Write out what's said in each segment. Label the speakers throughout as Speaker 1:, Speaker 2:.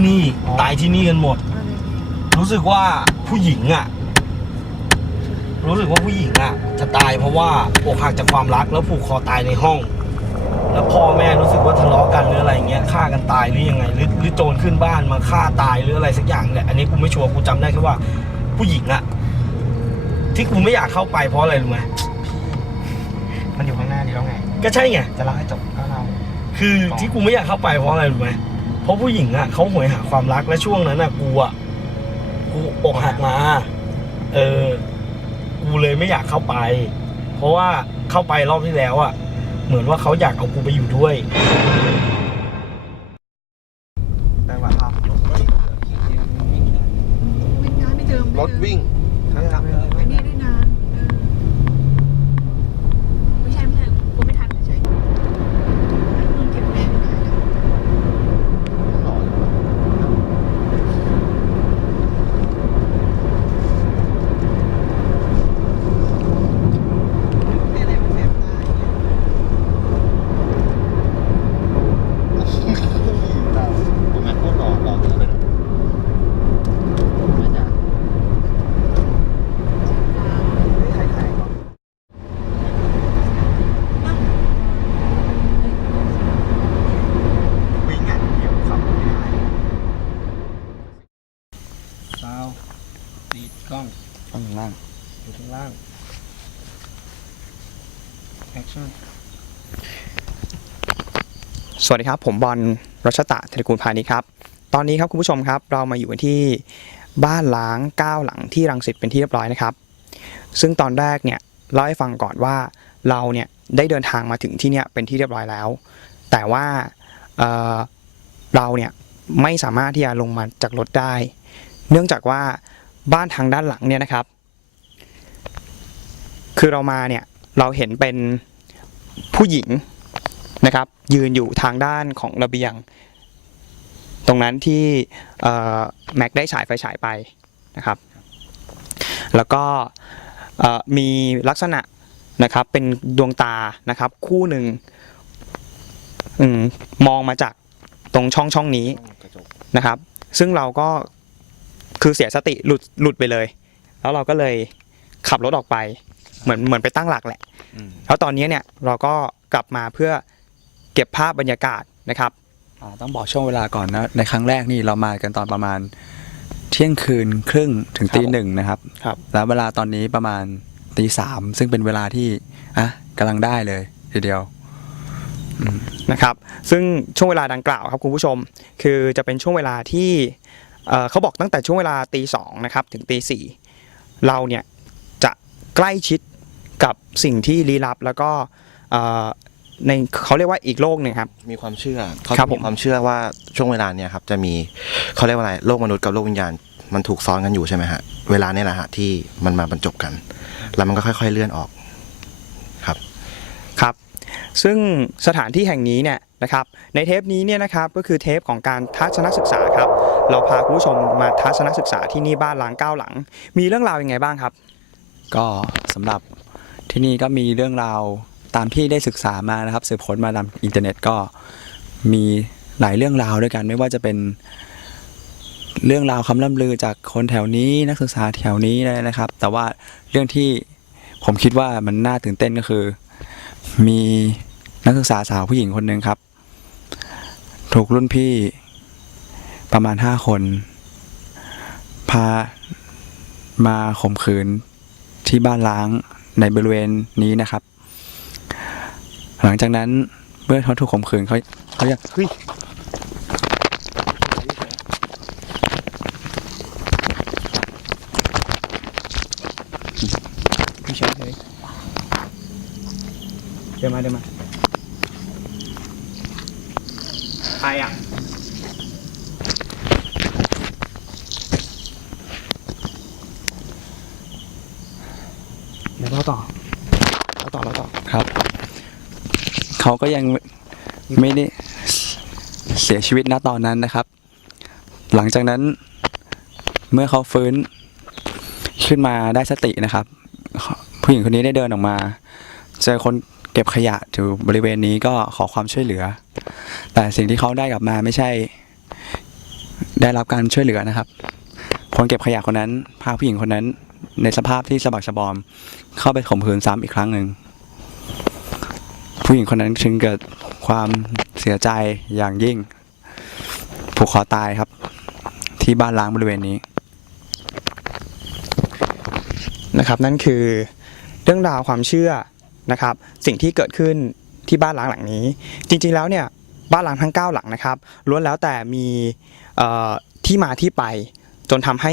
Speaker 1: ายที่นี่
Speaker 2: อ๋อ
Speaker 1: ตายที่นี่กันหมด รู้สึกว่าผู้หญิงอะ รู้สึกว่าผู้หญิงอะ จะตายเพราะว่าอกหักจากความรักแล้วผูกคอตายในห้อง แล้วพ่อแม่รู้สึกว่าทะเลาะกันหรืออะไรเงี้ยฆ่ากันตายหรือยังไงหรือหรือโจรขึ้นบ้านมาฆ่าตายหรืออะไรสักอย่างเนี่ยอันนี้กูไม่ชัวร์กูจำได้แค่ว่า ผู้หญิงอะ ที่กูไม่อยากเข้าไปเพราะอะไรรู้ไหม
Speaker 2: มันอยู่ข้างหน้านี่แล้วไง
Speaker 1: ก็ใช่ไง
Speaker 2: จะเล่าให้จบก็เล่า
Speaker 1: คือที่กูไม่อยากเข้าไปเพราะอะไรรู้ไหมเพ ราะผู้หญิงอะเขาหวยหาความรักและช่วงนั้นอะกูอะกูอกหักมา เออ กูเลยไม่อยากเข้าไป เพราะว่าเข้าไปรอบที่แล้วอะ เหมือนว่าเขาอยากเอากูไปอยู่ด้วย
Speaker 2: ได้ว่าครับ
Speaker 3: วิ่งนานไม่เจอ
Speaker 4: รถวิ่ง
Speaker 2: ครับ
Speaker 3: อันนี้ได้นานเออไม่ใช่ไม่ใช่กูไม่ทันเฉยๆมึงเก็บแม่ไม่ได้แล้วไม่อะไรมันแสบตาอย่างเงี้ย
Speaker 4: ผมแม่งโคตรหล่อหล่อเลยนะไม่จ้ะ
Speaker 2: ใครถ่ายก่อน วิ่งอะเดี๋ยวขับไม่ได้
Speaker 1: ซาวดีดกล้อง
Speaker 2: ต้องล่าง
Speaker 1: อยู่ข้างล่างแอคชั่น
Speaker 5: สวัสดีครับ ผมบอลรัชตะเทเลกูลพาณิชย์ครับ ตอนนี้ครับคุณผู้ชมครับเรามาอยู่กันที่บ้านล้าง9หลังที่รังสิตเป็นที่เรียบร้อยนะครับ ซึ่งตอนแรกเนี่ยเล่าให้ฟังก่อนว่าเราเนี่ยได้เดินทางมาถึงที่เนี่ยเป็นที่เรียบร้อยแล้ว แต่ว่าเอ่อเราเนี่ยไม่สามารถที่จะลงมาจากรถได้ เนื่องจากว่าบ้านทางด้านหลังเนี่ยนะครับ คือเรามาเนี่ยเราเห็นเป็นผู้หญิงนะครับ ยืนอยู่ทางด้านของระเบียง ตรงนั้นที่แม็กได้ฉายไฟฉายไปนะครับ แล้วก็มีลักษณะนะครับเป็นดวงตานะครับ คู่หนึ่งอมมองมาจากตรงช่องช่องนี้นะครับ ซึ่งเราก็ คือเสียสติหลุดหลุดไปเลย แล้วเราก็เลยขับรถออกไป เหมือนเหมือนไปตั้งหลักแหละ แล้วตอนนี้เนี่ยเราก็กลับมาเพื่อเก็บภาพบรรยากาศนะครับ
Speaker 6: อ่าต้องบอกช่วงเวลาก่อนนะในครั้งแรกนี่เรามากันตอนประมาณเที่ยงคืนครึ่งถึงตีหนึ่งนะครับ
Speaker 5: ครับ
Speaker 6: แล้วเวลาตอนนี้ประมาณตีสามซึ่งเป็นเวลาที่อะกำลังได้เลยทีเดียว
Speaker 5: นะครับ ซึ่งช่วงเวลาดังกล่าวครับคุณผู้ชม คือจะเป็นช่วงเวลาที่ เอ่อเขาบอกตั้งแต่ช่วงเวลาตีสองนะครับถึงตีสี่เราเนี่ยจะใกล้ชิดกับสิ่งที่ลี้ลับแล้วก็เอ่อในเขาเรียกว่าอีกโลกหนึ่งครับ
Speaker 4: มีความเชื่อเขา
Speaker 5: ครั
Speaker 4: จะ
Speaker 5: บผม
Speaker 4: มีความเชื่อว่าช่วงเวลาเนี้ยครับจะมีเขาเรียกว่าอะไรโลกมนุษย์กับโลกวิญญาณมันถูกซ้อนกันอยู่ใช่ไหมฮะเวลาเนี่ยแหละฮะที่มันมาบรรจบกัน แล้วมันก็ค่อย ๆเลื่อนออกครับ
Speaker 5: ครับ ซึ่งสถานที่แห่งนี้เนี่ย นะครับในเทปนี้เนี่ยนะครับก็คือเทปของการทัศนศึกษาครับเราพาคุณผู้ชมมาทัศนศึกษาที่นี่บ้านหล้างเก้าหลัง มีเรื่องราวยังไงบ้างครับ
Speaker 6: ก็สำหรับที่นี่ก็มีเรื่องราวตามที่ได้ศึกษามานะครับสืบค้นมาตามอินเทอร์เน็ตก็มีหลายเรื่องราวด้วยกัน ไม่ว่าจะเป็นเรื่องราวคำล่ำลือจากคนแถวนี้นักศึกษาแถวนี้นะครับ แต่ว่าเรื่องที่ผมคิดว่ามันน่าตื่นเต้นก็คือ มีนักศึกษาสาวผู้หญิงคนหนึ่งครับ ถูกรุ่นพี่ประมาณห้าคน พามาข่มขืนที่บ้านล้างในบริเวณนี้นะครับ หลังจากนั้นเมื่อเขาถูกข่มขืนเขาเขาจะเฮ้ย
Speaker 5: เฉยเลยเดินมาเดินมา ใครอะเดี๋ยวเราต่อเราต่อเราต่อ
Speaker 6: ครับ เขาก็ยังไม่ได้เสียชีวิตณตอนนั้นนะครับ หลังจากนั้นเมื่อเขาฟื้นขึ้นมาได้สตินะครับ ผู้หญิงคนนี้ได้เดินออกมา เจอคน เก็บขยะอยู่บริเวณนี้ก็ขอความช่วยเหลือ แต่สิ่งที่เขาได้กลับมาไม่ใช่ ได้รับการช่วยเหลือนะครับคนเก็บขยะคนนั้นพาผู้หญิงคนนั้น ในสภาพที่สะบักสะบอม เข้าไปข่มขืนซ้ำอีกครั้งหนึ่งผู้หญิงคนนั้นจึงเกิดความเสียใจอย่างยิ่งผูกคอตายครับ ที่บ้านล้างบริเวณนี้
Speaker 5: นะครับ นั่นคือเรื่องราวความเชื่อ นะครับ สิ่งที่เกิดขึ้นที่บ้านล้างหลังนี้ จริงๆแล้วเนี่ยบ้านล้างทั้ง 9 หลังนะครับล้วนแล้วแต่มีที่มาที่ไปจนทำให้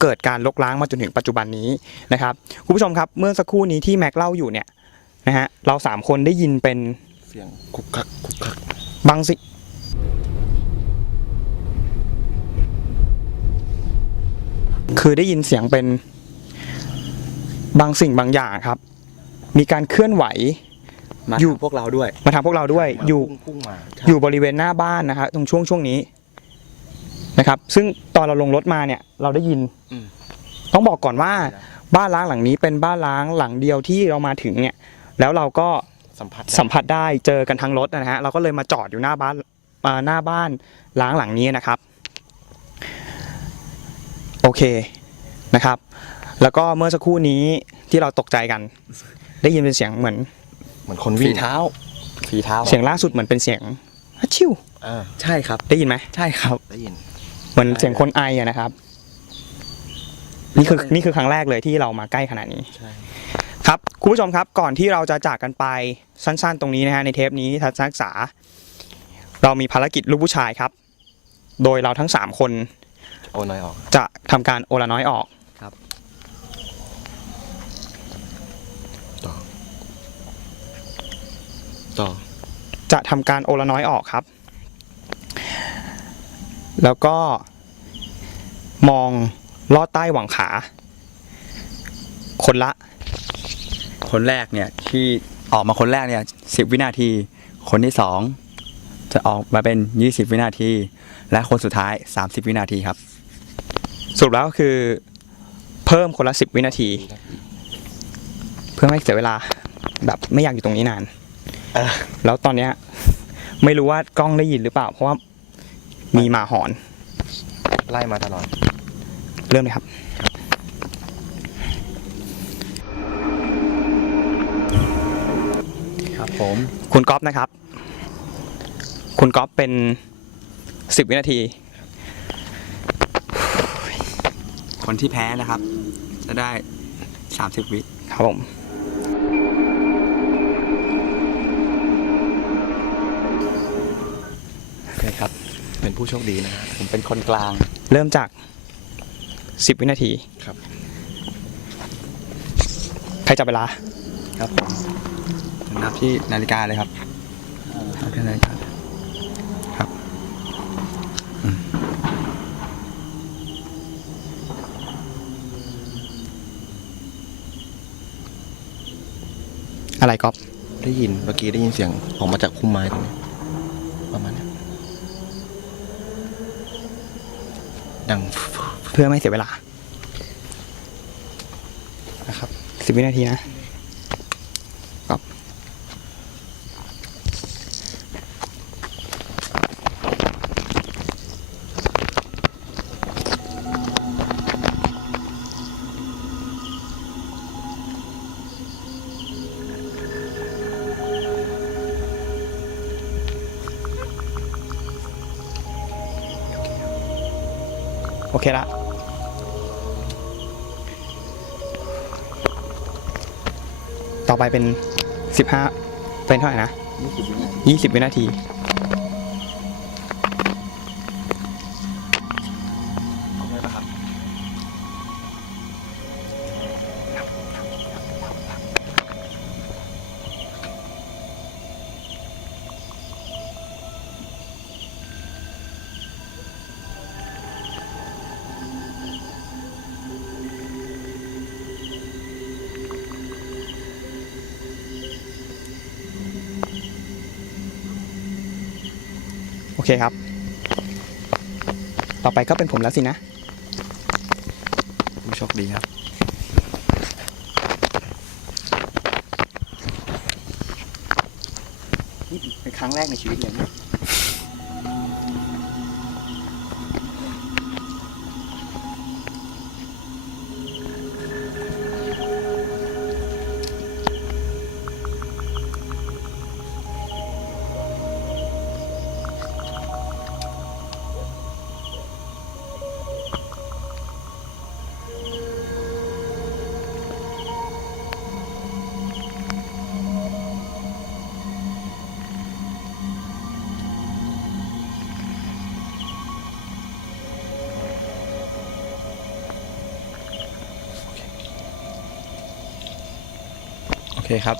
Speaker 5: เกิดการลกล้างมาจนถึงปัจจุบันนี้นะครับคุณผู้ชมครับเมื่อสักครู่นี้ที่แม็กเล่าอยู่เนี่ยนะฮะเราสามคนได้ยินเป็น
Speaker 4: เสียงคุกคักคุกคัก
Speaker 5: บางสิคือได้ยินเสียงเป็นบางสิ่งบางอย่างครับ มีการเคลื่อนไหว
Speaker 6: มา
Speaker 5: อยู่
Speaker 6: พวกเราด้วย
Speaker 5: มาทางพวกเราด้วยอยู่
Speaker 4: พุ่งพุ่งมา
Speaker 5: อยู่บริเวณหน้าบ้านนะครับตรงช่วงช่วงนี้นะครับ ซึ่งตอนเราลงรถมาเนี่ยเราได้ยิน
Speaker 4: อืม
Speaker 5: ต้องบอกก่อนว่าบ้านล้างหลังนี้เป็นบ้านล้างหลังเดียวที่เรามาถึงเนี่ย แล้วเราก็
Speaker 4: สัมผัส
Speaker 5: สัมผัสได้เจอกันทั้งรถนะฮะเราก็เลยมาจอดอยู่หน้าบ้านอ่าหน้าบ้านล้างหลังนี้นะครับ โอเคนะครับ แล้วก็เมื่อสักครู่นี้ที่เราตกใจกัน ได้ยินเป็นเสียงเหมือน
Speaker 4: เหมือนคน
Speaker 6: ฝี
Speaker 4: วิ่ง
Speaker 6: เท้าฝีเท้า
Speaker 5: เสียงล่าสุดเหมือนเป็นเสียงฮัชชิว
Speaker 4: อ่า
Speaker 6: ใช่ครับ
Speaker 5: ได้ยินไหม
Speaker 6: ใช่ครับ
Speaker 4: ได้ยิน
Speaker 5: เหมือนเสียงคนไออะนะครับ นี่คือนี่คือครั้งแรกเลยที่เรามาใกล้ขนาดนี้
Speaker 4: ใช่
Speaker 5: ครับคุณผู้ชมครับก่อนที่เราจะจากกันไปสั้นๆ ตรงนี้นะฮะในเทปนี้ทัศนศึกษา เรามีภารกิจลูกผู้ชายครับ โดยเราทั้ง 3 คน
Speaker 4: โอนน้อยออก
Speaker 5: จะทำการโอละน้อยออก
Speaker 4: ต่อ ต่อ
Speaker 5: จะทำการโอละน้อยออกครับ แล้วก็มองลอดใต้หวังขา คนละ
Speaker 6: คนแรกเนี่ยที่ออกมาคนแรกเนี่ยสิบวินาที คนที่สองจะออกมาเป็น 20 วินาที และคนสุดท้าย 30 วินาทีครับ
Speaker 5: สรุปแล้วก็คือเพิ่มคนละสิบวินาที เพื่อไม่ให้เสียเวลาแบบไม่อยากอยู่ตรงนี้นาน
Speaker 4: เออ
Speaker 5: แล้วตอนเนี้ย ไม่รู้ว่ากล้องได้ยินหรือเปล่า เพราะว่ามีหมาหอน
Speaker 4: ไล่มาตลอด
Speaker 5: เริ่มเลยครับ
Speaker 6: ครับผม
Speaker 5: คุณก๊อฟนะครับ คุณก๊อฟเป็นสิบวินาที
Speaker 6: คนที่แพ้นะครับ จะได้ 30 วิ
Speaker 5: ครับผม
Speaker 4: ผู้โชคดีนะฮะ
Speaker 6: ผมเป็นคนกลาง
Speaker 5: เริ่มจากสิบวินาที
Speaker 4: ครับ
Speaker 5: ใครจับเวลา
Speaker 6: ครับผมนับที่นาฬิกาเลยครับนับที่นาฬิกาครับ
Speaker 5: อะไรก๊อฟ
Speaker 4: ได้ยินเมื่อกี้ได้ยินเสียงออกมาจากพุ่มไม้ตรงนี้ ประมาณเนี้ย ดัง
Speaker 5: เพื่อไม่เสียเวลานะครับสิบวินาทีนะ เคละต่อไปเป็นสิบห้าเป็นเท่าไหร่นะยี่สิบวินาที เคครับ ต่อไปก็เป็นผมแล้วสินะ
Speaker 6: ผู้โชคดีครับ
Speaker 5: นี่เป็นครั้งแรกในชีวิตเลยนะ
Speaker 6: เคครับ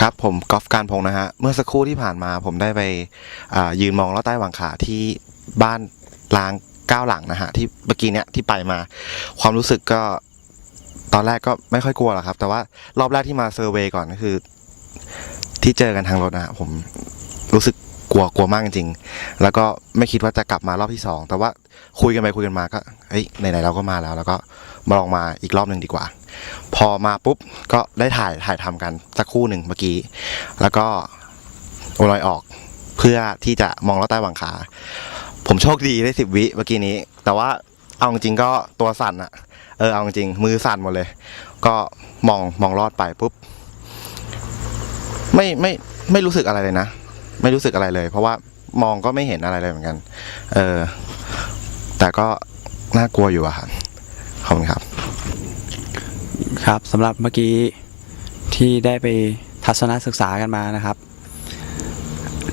Speaker 4: ครับผมกอล์ฟการพงนะฮะ เมื่อสักครู่ที่ผ่านมาผมได้ไปยืนมองลอดใต้หวังขาที่บ้านล้างก้าวหลังนะฮะ ที่เมื่อกี้เนี้ยที่ไปมา ความรู้สึกก็ตอนแรกก็ไม่ค่อยกลัวหรอกครับ แต่ว่ารอบแรกที่มาเซอร์เวย์ก่อนก็คือ ที่เจอกันทางรถนะฮะผมรู้สึก กลัวกลัวมากจริงๆแล้วก็ไม่คิดว่าจะกลับมารอบที่สองแต่ว่าคุยกันไปคุยกันมาก็เฮ้ยไหนๆเราก็มาแล้ว แล้วก็มาลองมาอีกรอบหนึ่งดีกว่า พอมาปุ๊บก็ได้ถ่ายถ่ายทำกันสักคู่หนึ่งเมื่อกี้ แล้วก็ลอยออกเพื่อที่จะมองลอดใต้หวังขา ผมโชคดีได้สิบวิเมื่อกี้นี้ แต่ว่าเอาจริงๆก็ตัวสั่นอะเออเอาจริงมือสั่นหมดเลย ก็มองมองลอดไปปุ๊บไม่ไม่ไม่รู้สึกอะไรเลยนะ ไม่รู้สึกอะไรเลย เพราะว่ามองก็ไม่เห็นอะไรเลยเหมือนกัน เออ แต่ก็น่ากลัวอยู่อะครับขอบคุณครับ
Speaker 6: ครับสำหรับเมื่อกี้ที่ได้ไปทัศนศึกษากันมานะครับ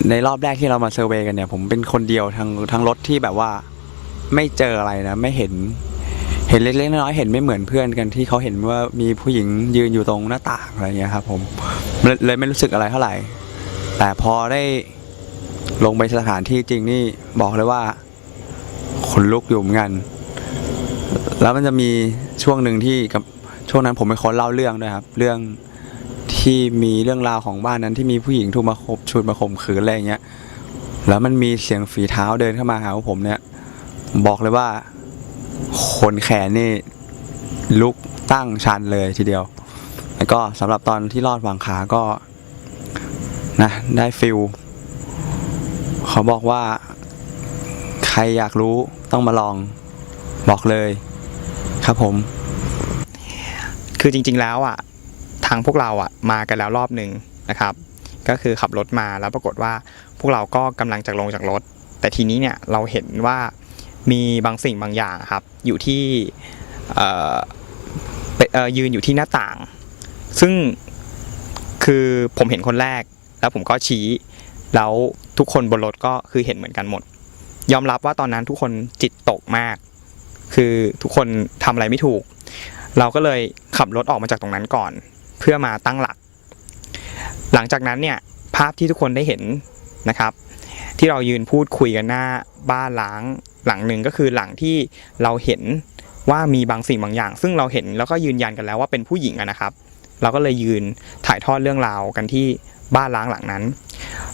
Speaker 6: ในรอบแรกที่เรามาเซอร์เวย์กันเนี่ย ผมเป็นคนเดียวทางทางรถที่แบบว่าไม่เจออะไรนะ ไม่เห็น เห็นเล็กๆน้อยๆเห็นไม่เหมือนเพื่อนกันที่เขาเห็นว่ามีผู้หญิงยืนอยู่ตรงหน้าต่างอะไรเงี้ยครับ ผมเลเลยไม่รู้สึกอะไรเท่าไหร่ แต่พอได้ลงไปสถานที่จริงนี่บอกเลยว่าขนลุกอยู่เหมือนกัน แล้วมันจะมีช่วงหนึ่งที่กับช่วงนั้นผมเป็นคนเล่าเรื่องด้วยครับ เรื่องที่มีเรื่องราวของบ้านนั้นที่มีผู้หญิงถูกมาคบชุดมาข่มขืนอะไรเงี้ย แล้วมันมีเสียงฝีเท้าเดินเข้ามาหาผมเนี่ย บอกเลยว่าขนแขนนี่ลุกตั้งชันเลยทีเดียว แล้วก็สำหรับตอนที่รอดหวางขาก็ นะได้ฟิลเขาบอกว่า ใครอยากรู้ต้องมาลองบอกเลยครับผม
Speaker 5: คือจริงๆแล้วอะทางพวกเราอะมากันแล้วรอบหนึ่งนะครับ ก็คือขับรถมาแล้วปรากฏว่าพวกเราก็กำลังจะลงจากรถ แต่ทีนี้เนี่ยเราเห็นว่ามีบางสิ่งบางอย่างครับ อยู่ที่เอ่ยืนอยู่ที่หน้าต่าง ซึ่งคือผมเห็นคนแรก แล้วผมก็ชี้ แล้วทุกคนบนรถก็คือเห็นเหมือนกันหมด ยอมรับว่าตอนนั้นทุกคนจิตตกมาก คือทุกคนทำอะไรไม่ถูก เราก็เลยขับรถออกมาจากตรงนั้นก่อน เพื่อมาตั้งหลัก หลังจากนั้นเนี่ยภาพที่ทุกคนได้เห็นนะครับ ที่เรายืนพูดคุยกันหน้าบ้านล้างหลังหนึ่งก็คือหลังที่เราเห็นว่ามีบางสิ่งบางอย่าง ซึ่งเราเห็นแล้วก็ยืนยันกันแล้วว่าเป็นผู้หญิงนะครับ เราก็เลยยืนถ่ายทอดเรื่องราวกันที่ บ้านล้างหลังนั้น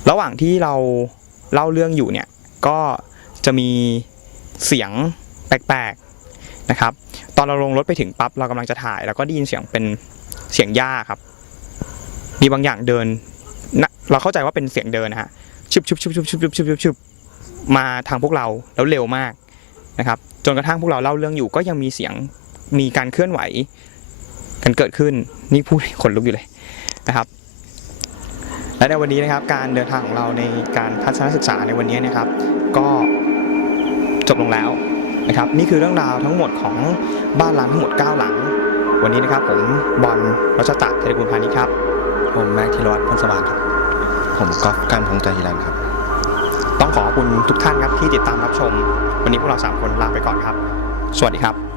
Speaker 5: ระหว่างที่เราเล่าเรื่องอยู่เนี่ยก็จะมีเสียงแปลกๆนะครับ ตอนเราลงรถไปถึงปั๊บเรากำลังจะถ่าย แล้วก็ได้ยินเสียงเป็นเสียงหญ้าครับ มีบางอย่างเดินนะเราเข้าใจว่าเป็นเสียงเดินนะฮะชุบชุบชุบชุบชุบชุบชุบชุบชุบมาทางพวกเราแล้วเร็วมากนะครับ จนกระทั่งพวกเราเล่าเรื่องอยู่ก็ยังมีเสียงมีการเคลื่อนไหว กันเกิดขึ้นนี่พูดขนลุกอยู่เลยนะครับ และในวันนี้นะครับการเดินทางของเราในการทัศนศึกษาในวันนี้นะครับ ก็จบลงแล้วนะครับ นี่คือเรื่องราวทั้งหมดของบ้านล้างทั้งหมด 9 หลัง วันนี้นะครับ ผมบอลรัชตะเทเลกุลพานิชครับ
Speaker 6: ผมแม็กธีรวัตรพลสว่างครับ
Speaker 4: ผมกอล์ฟการพงษ์ใจฮิรันครับ
Speaker 5: ต้องขอขอบคุณทุกท่านครับที่ติดตามรับชม วันนี้พวกเรา 3 คนลาไปก่อนครับ สวัสดีครับ